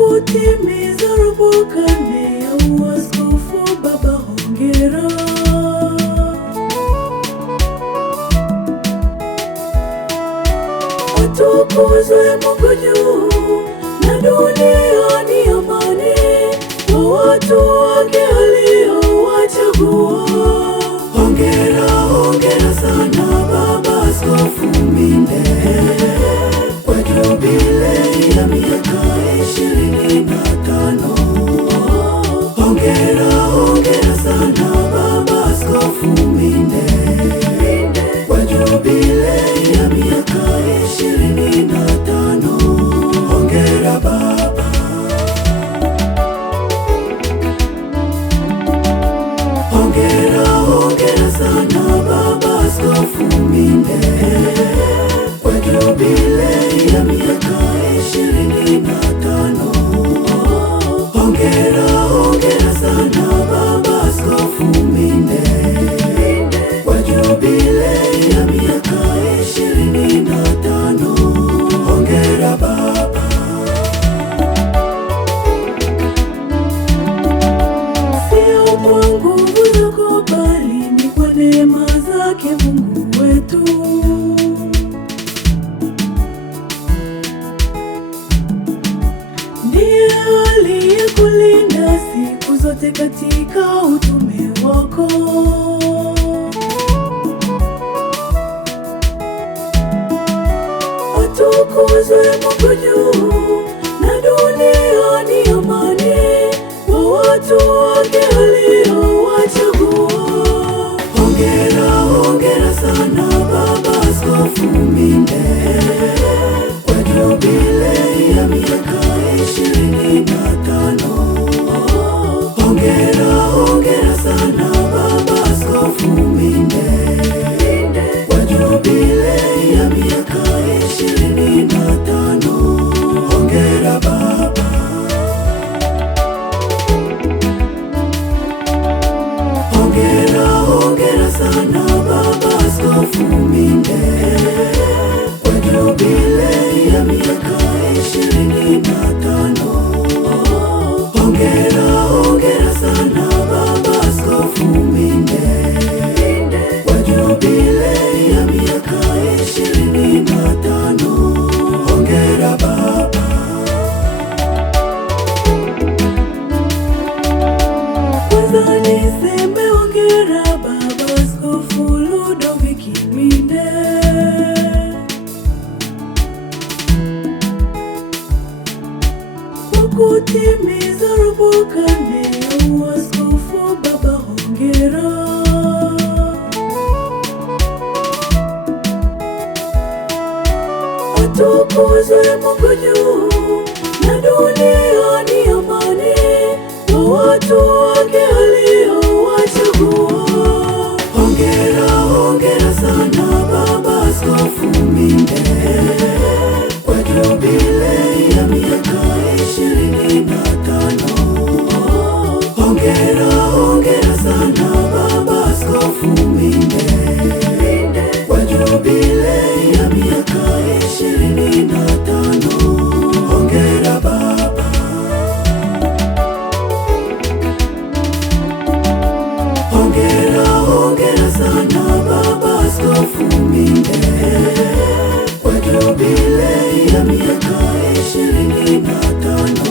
kutimiza robo karne ya uaskofu. Baba hongera. Atukuzwe Mungu juu, na duniani amani kwa watu wake aliowachagua. Hongera, hongera sana Baba Askofu Mbinde kwa jubilei ya miaka 25. Hongera, hongera sana Baba Askofu Mbinde kwa jubilei ya miaka 25. Hongera Baba. Hongera, hongera sana Baba Askofu Mbinde kwa jubilei ya miaka 25. Hongera, hongera sana Baba Askofu Mbinde kwa jubilei ya miaka 25. Hongera Baba. Sio kwa nguvu zako bali ni kwa neema zake Mungu wetu. Ndiye aliyekulinda siku zote katika utume wako. Atukuzwe Mungu juu, na duniani amani kwa watu wake aliowachagua. Hongera, hongera sana Baba Askofu Mbinde kwa jubilei ya miaka 25. Hongera, hongera sana Baba Askofu Mbinde kwa jubilei ya miaka 25. Hongera Baba. Hongera, hongera sana Baba Askofu Mbinde kwa jubilei ya miaka 25. Hongera, hongera sana Baba Askofu Mbinde kwa jubilei ya miaka 25. Hongera Baba. Kwanza niseme hongera Baba Askofu Ludoviki Mbinde kwa kutimiza robo karne ya uaskofu. Baba hongera. Atukuzwe Mungu juu, na duniani amani kwa watu wake aliowachagua. Hongera, hongera sana Baba Askofu Mbinde kwa jubilei ya miaka 25. Hongera, hongera sana Baba Askofu Mbinde kwa jubilei ya miaka 25. Hongera Baba. Hongera, hongera sana Baba Askofu Mbinde kwa jubilei ya miaka 25.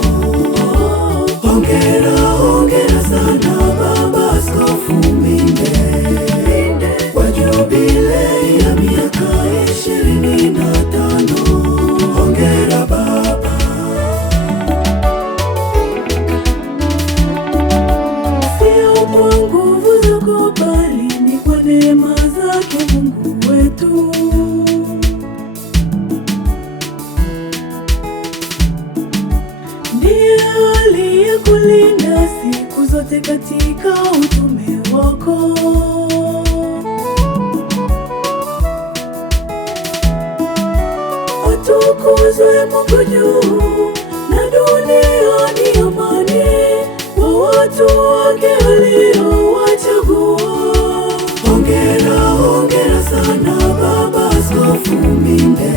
Hongera, hongera sana Baba Askofu Mbinde kwa jubilei ya miaka 25. Hongera Baba. Sio kwa nguvu zako bali ni kwa neema zake Mungu wetu. Ndiye aliyekulinda siku zote katika utume wako. Atukuzwe Mungu juu, na duniani amani kwa watu wake aliowachagua. Hongera, hongera sana Baba Askofu Mbinde